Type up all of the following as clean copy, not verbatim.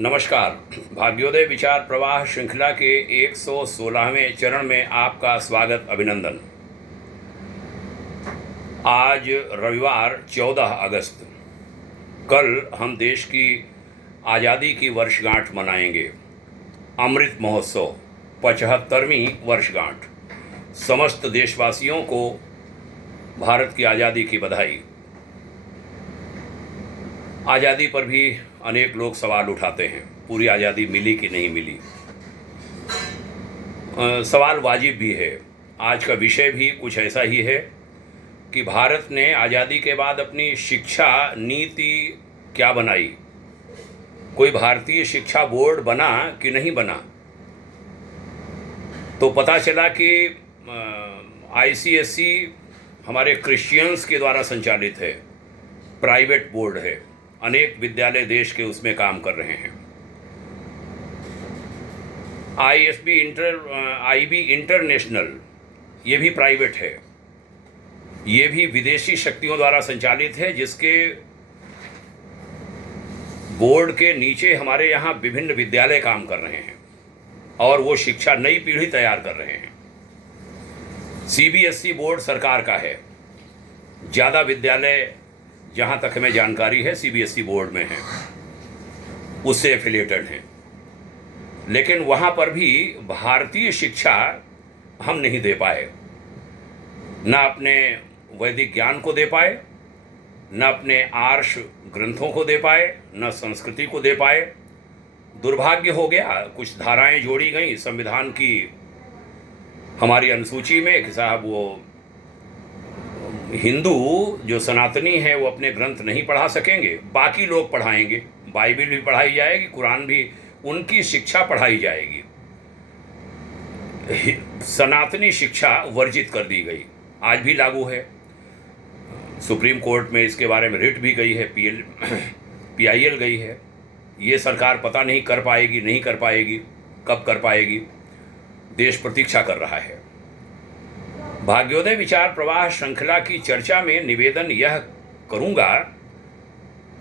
नमस्कार। भाग्योदय विचार प्रवाह श्रृंखला के 116वें चरण में आपका स्वागत, अभिनंदन। आज रविवार 14 अगस्त, कल हम देश की आज़ादी की वर्षगांठ मनाएंगे। अमृत महोत्सव 75वीं वर्षगांठ। समस्त देशवासियों को भारत की आज़ादी की बधाई। आज़ादी पर भी अनेक लोग सवाल उठाते हैं, पूरी आज़ादी मिली कि नहीं मिली। सवाल वाजिब भी है। आज का विषय भी कुछ ऐसा ही है कि भारत ने आज़ादी के बाद अपनी शिक्षा नीति क्या बनाई। कोई भारतीय शिक्षा बोर्ड बना कि नहीं बना। तो पता चला कि ICSE हमारे क्रिश्चियंस के द्वारा संचालित है, प्राइवेट बोर्ड है। अनेक विद्यालय देश के उसमें काम कर रहे हैं। IB इंटरनेशनल, ये भी प्राइवेट है। ये भी विदेशी शक्तियों द्वारा संचालित है, जिसके बोर्ड के नीचे हमारे यहाँ विभिन्न विद्यालय काम कर रहे हैं और वो शिक्षा नई पीढ़ी तैयार कर रहे हैं। CBSE बोर्ड सरकार का है। ज़्यादा विद्यालय, जहाँ तक हमें जानकारी है, CBSE बोर्ड में हैं, उससे एफिलिएटेड हैं। लेकिन वहाँ पर भी भारतीय शिक्षा हम नहीं दे पाए। न अपने वैदिक ज्ञान को दे पाए, न अपने आर्ष ग्रंथों को दे पाए, न संस्कृति को दे पाए। दुर्भाग्य हो गया, कुछ धाराएं जोड़ी गई संविधान की हमारी अनुसूची में कि साहब वो हिंदू जो सनातनी है वो अपने ग्रंथ नहीं पढ़ा सकेंगे, बाकी लोग पढ़ाएंगे। बाइबल भी पढ़ाई जाएगी, कुरान भी, उनकी शिक्षा पढ़ाई जाएगी। सनातनी शिक्षा वर्जित कर दी गई, आज भी लागू है। सुप्रीम कोर्ट में इसके बारे में रिट भी गई है, PIL गई है। ये सरकार पता नहीं कर पाएगी, नहीं कर पाएगी, कब कर पाएगी। देश प्रतीक्षा कर रहा है। भाग्योदय विचार प्रवाह श्रृंखला की चर्चा में निवेदन यह करूंगा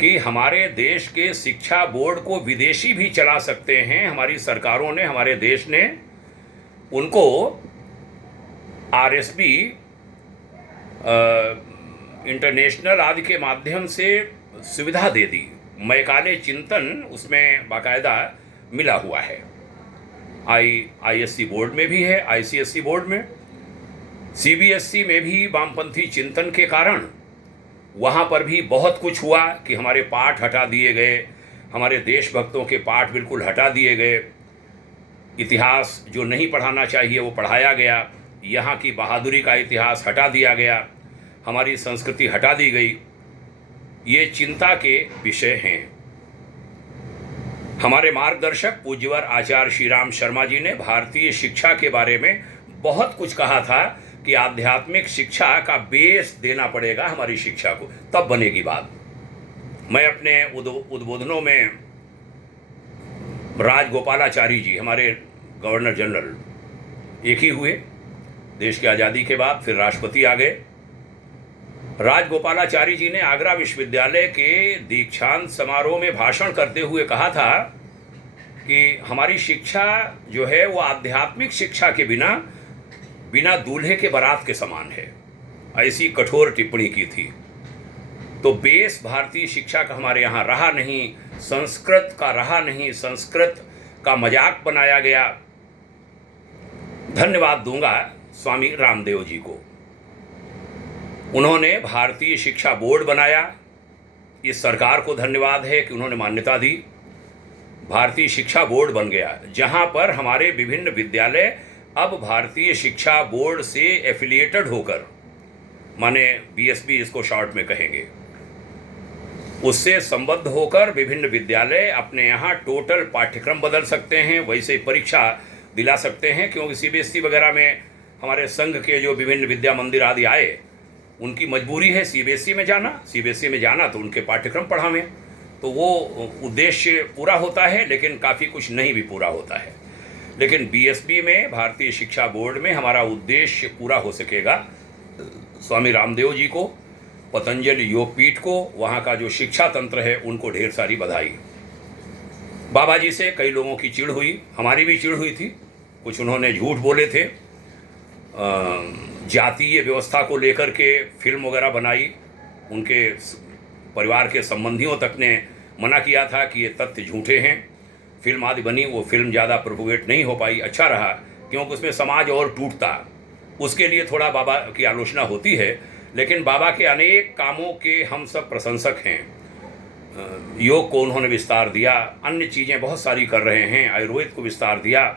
कि हमारे देश के शिक्षा बोर्ड को विदेशी भी चला सकते हैं। हमारी सरकारों ने, हमारे देश ने उनको RSB इंटरनेशनल आदि के माध्यम से सुविधा दे दी। मैकाले चिंतन उसमें बाकायदा मिला हुआ है। ISC बोर्ड में भी है, ICSE बोर्ड में, CBSE में भी वामपंथी चिंतन के कारण वहाँ पर भी बहुत कुछ हुआ कि हमारे पाठ हटा दिए गए, हमारे देशभक्तों के पाठ बिल्कुल हटा दिए गए। इतिहास जो नहीं पढ़ाना चाहिए वो पढ़ाया गया। यहाँ की बहादुरी का इतिहास हटा दिया गया, हमारी संस्कृति हटा दी गई। ये चिंता के विषय हैं। हमारे मार्गदर्शक पूज्यवर आचार्य श्री राम शर्मा जी ने भारतीय शिक्षा के बारे में बहुत कुछ कहा था कि आध्यात्मिक शिक्षा का बेस देना पड़ेगा हमारी शिक्षा को, तब बनेगी बात। मैं अपने उद्बोधनों में राजगोपालाचारी जी, हमारे गवर्नर जनरल, एक ही हुए देश की आज़ादी के बाद, फिर राष्ट्रपति आ गए। राजगोपालाचारी जी ने आगरा विश्वविद्यालय के दीक्षांत समारोह में भाषण करते हुए कहा था कि हमारी शिक्षा जो है वो आध्यात्मिक शिक्षा के बिना दूल्हे के बारात के समान है। ऐसी कठोर टिप्पणी की थी। तो बेस भारतीय शिक्षा का हमारे यहाँ रहा नहीं, संस्कृत का रहा नहीं, संस्कृत का मजाक बनाया गया। धन्यवाद दूंगा स्वामी रामदेव जी को। उन्होंने भारतीय शिक्षा बोर्ड बनाया। इस सरकार को धन्यवाद है कि उन्होंने मान्यता दी। भारतीय शिक्षा बोर्ड बन गया, जहां पर हमारे विभिन्न विद्यालय अब भारतीय शिक्षा बोर्ड से एफिलिएटेड होकर, माने BSB इसको शॉर्ट में कहेंगे, उससे संबद्ध होकर विभिन्न विद्यालय अपने यहाँ टोटल पाठ्यक्रम बदल सकते हैं, वैसे परीक्षा दिला सकते हैं। क्योंकि CBSE वगैरह में हमारे संघ के जो विभिन्न विद्या मंदिर आदि आए, उनकी मजबूरी है CBSE में जाना। CBSE में जाना तो उनके पाठ्यक्रम पढ़ावें, तो वो उद्देश्य पूरा होता है, लेकिन काफ़ी कुछ नहीं भी पूरा होता है। लेकिन BSB में, भारतीय शिक्षा बोर्ड में, हमारा उद्देश्य पूरा हो सकेगा। स्वामी रामदेव जी को, पतंजलि योगपीठ को, वहाँ का जो शिक्षा तंत्र है, उनको ढेर सारी बधाई। बाबा जी से कई लोगों की चिढ़ हुई, हमारी भी चिढ़ हुई थी। कुछ उन्होंने झूठ बोले थे, जातीय व्यवस्था को लेकर के फिल्म वगैरह बनाई। उनके परिवार के संबंधियों तक ने मना किया था कि ये तथ्य झूठे हैं। फिल्म आदि बनी, वो फिल्म ज़्यादा प्रोपोगेट नहीं हो पाई। अच्छा रहा, क्योंकि उसमें समाज और टूटता, उसके लिए थोड़ा बाबा की आलोचना होती है। लेकिन बाबा के अनेक कामों के हम सब प्रशंसक हैं। योग को उन्होंने विस्तार दिया, अन्य चीज़ें बहुत सारी कर रहे हैं, आयुर्वेद को विस्तार दिया।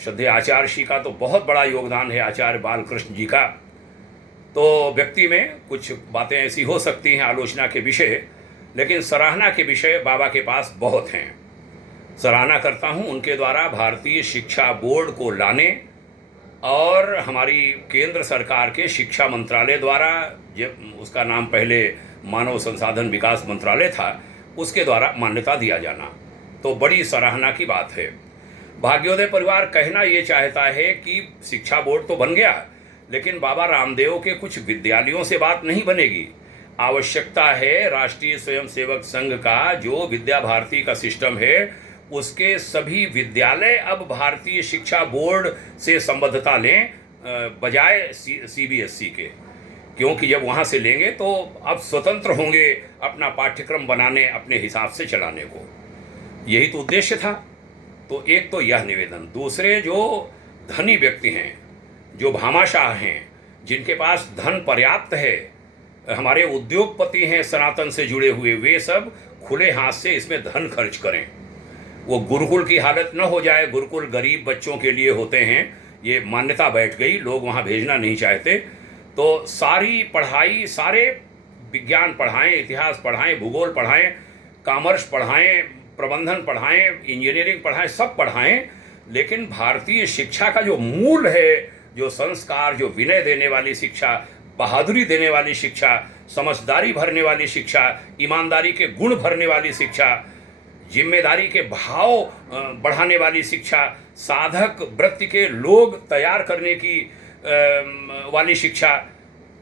श्रद्धेय आचार्य श्री का तो बहुत बड़ा योगदान है, आचार्य बालकृष्ण जी का। तो व्यक्ति में कुछ बातें ऐसी हो सकती हैं आलोचना के विषय, लेकिन सराहना के विषय बाबा के पास बहुत हैं। सराहना करता हूं उनके द्वारा भारतीय शिक्षा बोर्ड को लाने और हमारी केंद्र सरकार के शिक्षा मंत्रालय द्वारा, उसका नाम पहले मानव संसाधन विकास मंत्रालय था, उसके द्वारा मान्यता दिया जाना तो बड़ी सराहना की बात है। भाग्योदय परिवार कहना ये चाहता है कि शिक्षा बोर्ड तो बन गया, लेकिन बाबा रामदेव के कुछ विद्यालयों से बात नहीं बनेगी। आवश्यकता है राष्ट्रीय स्वयंसेवक संघ का जो विद्या भारती का सिस्टम है, उसके सभी विद्यालय अब भारतीय शिक्षा बोर्ड से संबद्धता लें, बजाय CBSE के। क्योंकि जब वहाँ से लेंगे तो अब स्वतंत्र होंगे अपना पाठ्यक्रम बनाने, अपने हिसाब से चलाने को। यही तो उद्देश्य था। तो एक तो यह निवेदन। दूसरे, जो धनी व्यक्ति हैं, जो भामाशाह हैं, जिनके पास धन पर्याप्त है, हमारे उद्योगपति हैं सनातन से जुड़े हुए, वे सब खुले हाथ से इसमें धन खर्च करें। वो गुरुकुल की हालत न हो जाए। गुरुकुल गरीब बच्चों के लिए होते हैं, ये मान्यता बैठ गई, लोग वहाँ भेजना नहीं चाहते। तो सारी पढ़ाई, सारे विज्ञान पढ़ाएं, इतिहास पढ़ाएं, भूगोल पढ़ाएं, कॉमर्स पढ़ाएं, प्रबंधन पढ़ाएं, इंजीनियरिंग पढ़ाएं, सब पढ़ाएं। लेकिन भारतीय शिक्षा का जो मूल है, जो संस्कार, जो विनय देने वाली शिक्षा, बहादुरी देने वाली शिक्षा, समझदारी भरने वाली शिक्षा, ईमानदारी के गुण भरने वाली शिक्षा, जिम्मेदारी के भाव बढ़ाने वाली शिक्षा, साधक वृत्ति के लोग तैयार करने की वाली शिक्षा,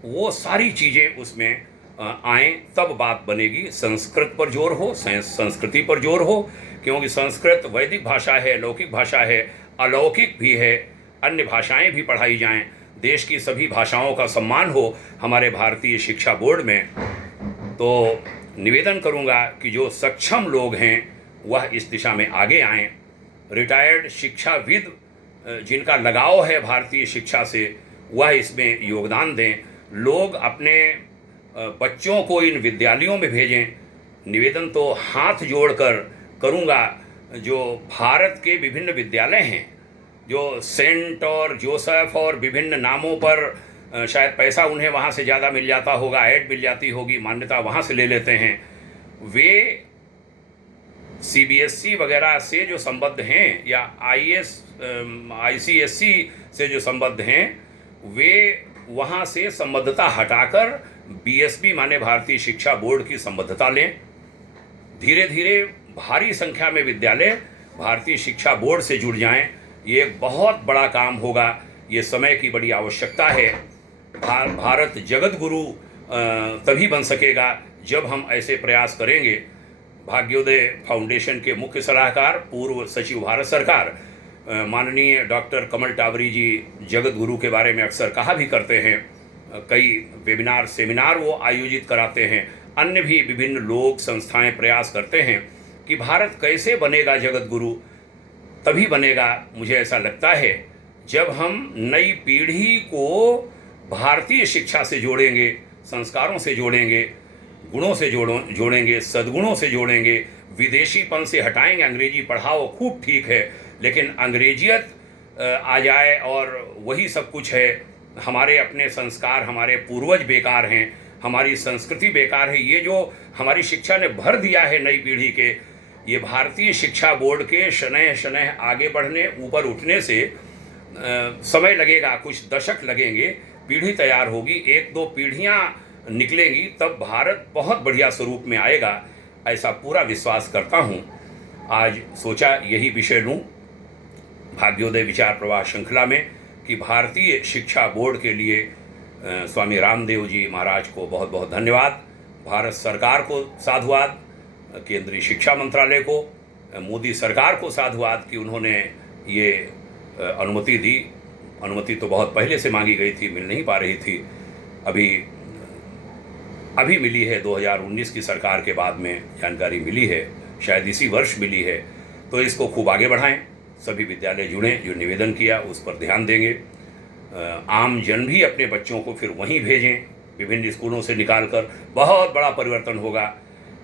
वो सारी चीज़ें उसमें आएँ, तब बात बनेगी। संस्कृत पर जोर हो, संस्कृति पर जोर हो, क्योंकि संस्कृत वैदिक भाषा है, लौकिक भाषा है, अलौकिक भी है। अन्य भाषाएं भी पढ़ाई जाएं, देश की सभी भाषाओं का सम्मान हो हमारे भारतीय शिक्षा बोर्ड में। तो निवेदन करूंगा कि जो सक्षम लोग हैं वह इस दिशा में आगे आएं। रिटायर्ड शिक्षाविद जिनका लगाव है भारतीय शिक्षा से, वह इसमें योगदान दें। लोग अपने बच्चों को इन विद्यालयों में भेजें। निवेदन तो हाथ जोड़कर करूंगा। जो भारत के विभिन्न विद्यालय हैं, जो सेंट और जोसेफ और विभिन्न नामों पर शायद पैसा उन्हें वहाँ से ज़्यादा मिल जाता होगा, ऐड मिल जाती होगी, मान्यता वहाँ से ले लेते हैं, वे CBSE वगैरह से जो संबद्ध हैं या ICSE से जो संबद्ध हैं, वे वहाँ से संबद्धता हटाकर BSB माने भारतीय शिक्षा बोर्ड की संबद्धता लें। धीरे धीरे भारी संख्या में विद्यालय भारतीय शिक्षा बोर्ड से जुड़ जाएं। ये एक बहुत बड़ा काम होगा। ये समय की बड़ी आवश्यकता है। भारत जगत गुरु तभी बन सकेगा जब हम ऐसे प्रयास करेंगे। भाग्योदय फाउंडेशन के मुख्य सलाहकार, पूर्व सचिव भारत सरकार, माननीय डॉक्टर कमल टावरी जी जगत गुरु के बारे में अक्सर कहा भी करते हैं। कई वेबिनार, सेमिनार वो आयोजित कराते हैं। अन्य भी विभिन्न लोग, संस्थाएं प्रयास करते हैं कि भारत कैसे बनेगा जगत गुरु। तभी बनेगा, मुझे ऐसा लगता है, जब हम नई पीढ़ी को भारतीय शिक्षा से जोड़ेंगे, संस्कारों से जोड़ेंगे, गुणों से जोड़ेंगे, सद्गुणों से जोड़ेंगे, विदेशीपन से हटाएंगे। अंग्रेजी पढ़ाओ खूब ठीक है, लेकिन अंग्रेजियत आ जाए और वही सब कुछ है, हमारे अपने संस्कार, हमारे पूर्वज बेकार हैं, हमारी संस्कृति बेकार है। ये जो हमारी शिक्षा ने भर दिया है नई पीढ़ी के, ये भारतीय शिक्षा बोर्ड के शनैः शनैः आगे बढ़ने, ऊपर उठने से समय लगेगा, कुछ दशक लगेंगे, पीढ़ी तैयार होगी, 1-2 पीढ़ियाँ निकलेंगी, तब भारत बहुत बढ़िया स्वरूप में आएगा, ऐसा पूरा विश्वास करता हूँ। आज सोचा यही विषय लूँ भाग्योदय विचार प्रवाह श्रृंखला में कि भारतीय शिक्षा बोर्ड के लिए स्वामी रामदेव जी महाराज को बहुत बहुत धन्यवाद, भारत सरकार को साधुवाद, केंद्रीय शिक्षा मंत्रालय को, मोदी सरकार को साधुवाद कि उन्होंने ये अनुमति दी। अनुमति तो बहुत पहले से मांगी गई थी, मिल नहीं पा रही थी, अभी मिली है। 2019 की सरकार के बाद में जानकारी मिली है, शायद इसी वर्ष मिली है। तो इसको खूब आगे बढ़ाएं, सभी विद्यालय जुड़ें, जो निवेदन किया उस पर ध्यान देंगे। आम जन भी अपने बच्चों को फिर वहीं भेजें, विभिन्न स्कूलों से निकालकर, बहुत बड़ा परिवर्तन होगा।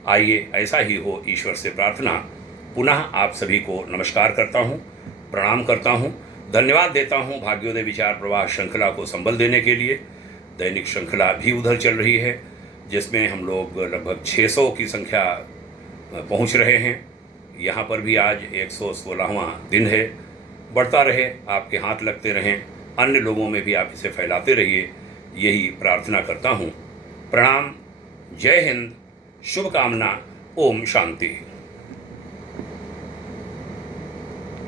आइए ऐसा ही हो, ईश्वर से प्रार्थना। पुनः आप सभी को नमस्कार करता हूँ, प्रणाम करता हूँ, धन्यवाद देता हूँ भाग्योदय विचार प्रवाह श्रृंखला को संबल देने के लिए। दैनिक श्रृंखला भी उधर चल रही है, जिसमें हम लोग लगभग 600 की संख्या पहुँच रहे हैं। यहाँ पर भी आज 116वां दिन है। बढ़ता रहे, आपके हाथ लगते रहें, अन्य लोगों में भी आप इसे फैलाते रहिए, यही प्रार्थना करता हूँ। प्रणाम, जय हिंद, शुभकामना, ओम शांति।